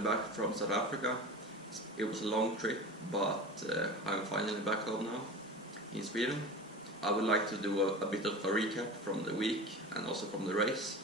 finally back from South Africa. It was a long trip, but I'm finally back home now in Sweden. I would like to do a bit of a recap from the week and also from the race.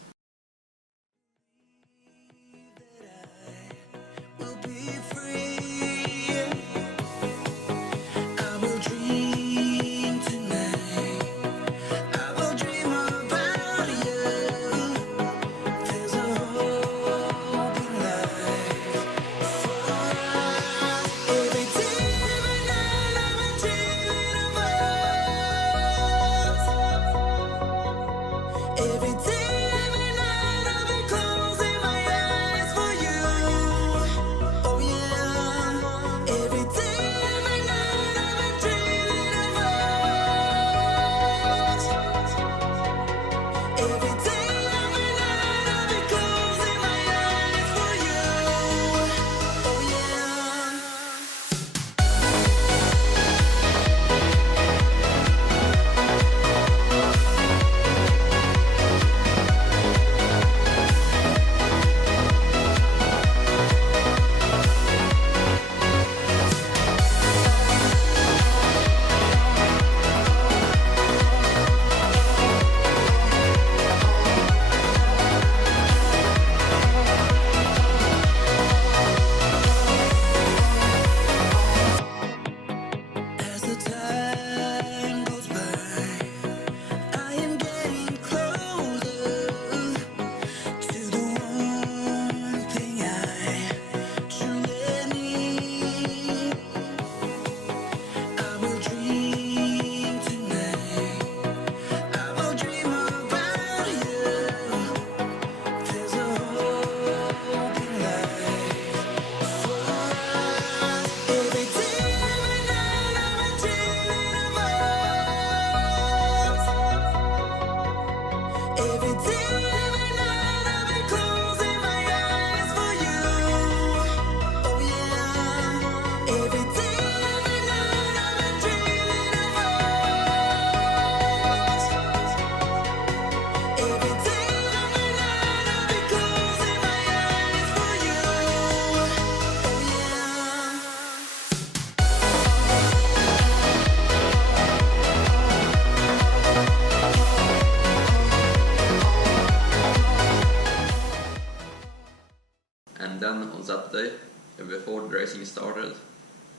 And then on Saturday, before the racing started,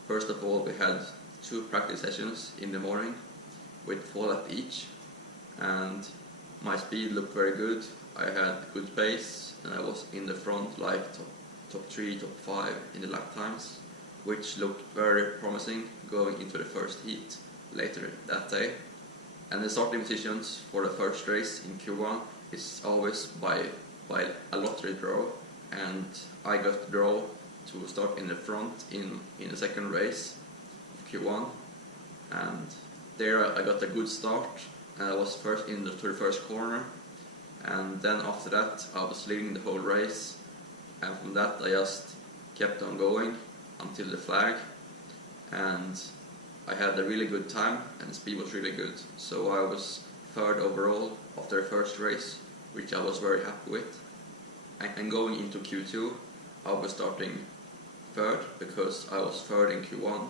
first of all we had 2 practice sessions in the morning with 4 laps each, and my speed looked very good. I had good pace and I was in the front, like top 3, top 5 in the lap times, which looked very promising going into the first heat later that day. And the starting positions for the first race in Q1 is always by a lottery draw, and I got the draw to start in the front in the second race of Q1, and there I got a good start. I was first in the first corner, and then after that I was leading the whole race, and from that I just kept on going until the flag, and I had a really good time and the speed was really good. So I was 3rd overall after the first race, which I was very happy with. And going into Q2, I was starting 3rd because I was 3rd in Q1,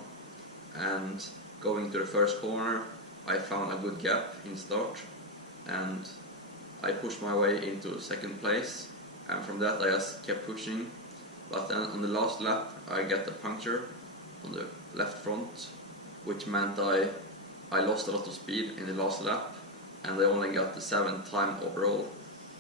and going into the first corner I found a good gap in start and I pushed my way into 2nd place, and from that I just kept pushing. But then on the last lap I got a puncture on the left front, which meant I lost a lot of speed in the last lap, and I only got the 7th time overall,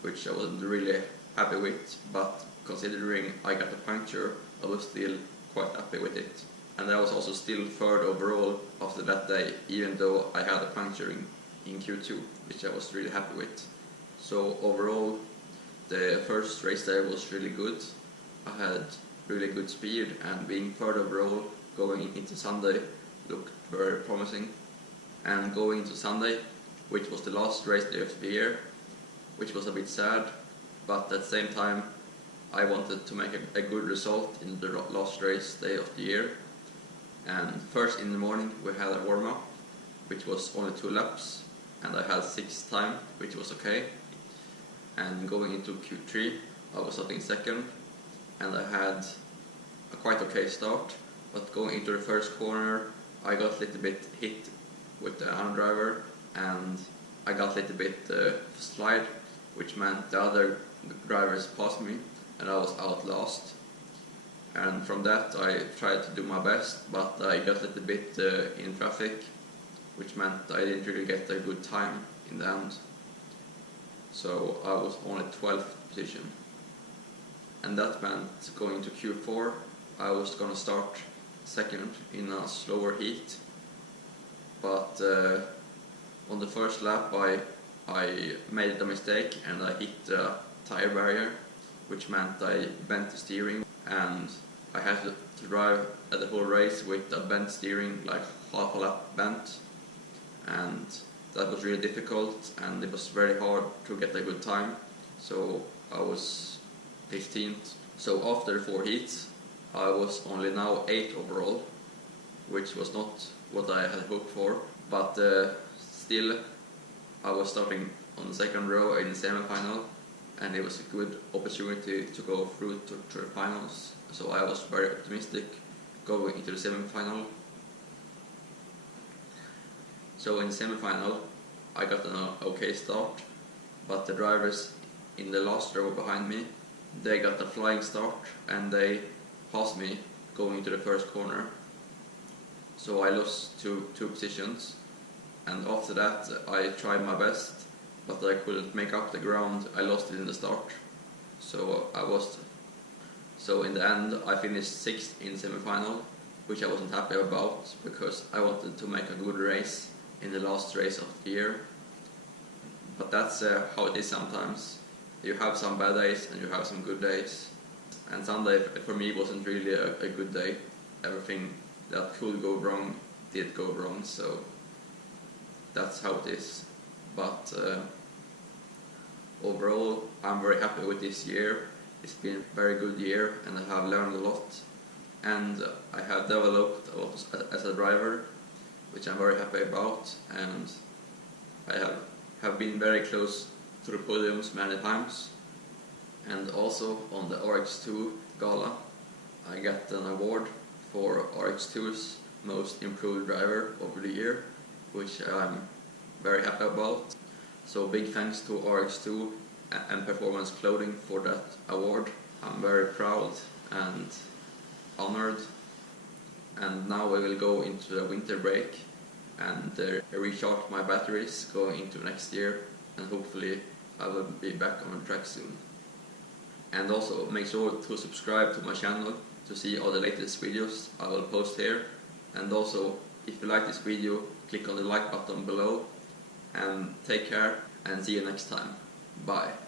which I wasn't really happy with, but considering I got a puncture, I was still quite happy with it. And I was also still 3rd overall after that day, even though I had a puncture in Q2, which I was really happy with. So overall, the first race day was really good. I had really good speed, and being 3rd overall going into Sunday looked very promising. And going into Sunday, which was the last race day of the year, which was a bit sad, but at the same time I wanted to make a good result in the last race day of the year. And first in the morning we had a warm-up, which was only 2 laps, and I had 6th time, which was okay. And going into Q3 I was starting 2nd, and I had a quite okay start, but going into the first corner I got a little bit hit with the other driver and I got a little bit slide, which meant the other drivers passed me and I was out last. And from that I tried to do my best, but I got a little bit in traffic, which meant I didn't really get a good time in the end. So I was only 12th position. And that meant going to Q4 I was gonna start second in a slower heat. But on the first lap I made a mistake and I hit the tire barrier, which meant I bent the steering and I had to drive the whole race with a bent steering, like half a lap bent, and that was really difficult and it was very hard to get a good time, so I was 15th. So after 4 heats I was only now 8th overall, which was not what I had hoped for, but still I was starting on the second row in the semi-final and it was a good opportunity to go through to the finals, so I was very optimistic going into the semi-final. So in the semi-final I got an okay start, but the drivers in the last row behind me, they got a flying start and they passed me going into the first corner. So I lost two positions, and after that I tried my best, but I couldn't make up the ground. I lost it in the start. So in the end I finished 6th in the semi-final, which I wasn't happy about because I wanted to make a good race in the last race of the year. But that's how it is sometimes. You have some bad days and you have some good days. And Sunday for me wasn't really a good day. Everything that could go wrong did go wrong, so that's how it is. But overall I'm very happy with this year. It's been a very good year and I have learned a lot, and I have developed a lot as a driver, which I'm very happy about, and I have been very close to the podiums many times. And also on the RX2 Gala I got an award for RX2's most improved driver over the year, which I'm very happy about. So big thanks to RX2 and Performance Clothing for that award. I'm very proud and honored. And now I will go into the winter break and recharge my batteries going into next year, and hopefully I will be back on the track soon. And also make sure to subscribe to my channel to see all the latest videos I will post here. And also, if you like this video, click on the like button below, and take care and see you next time. Bye.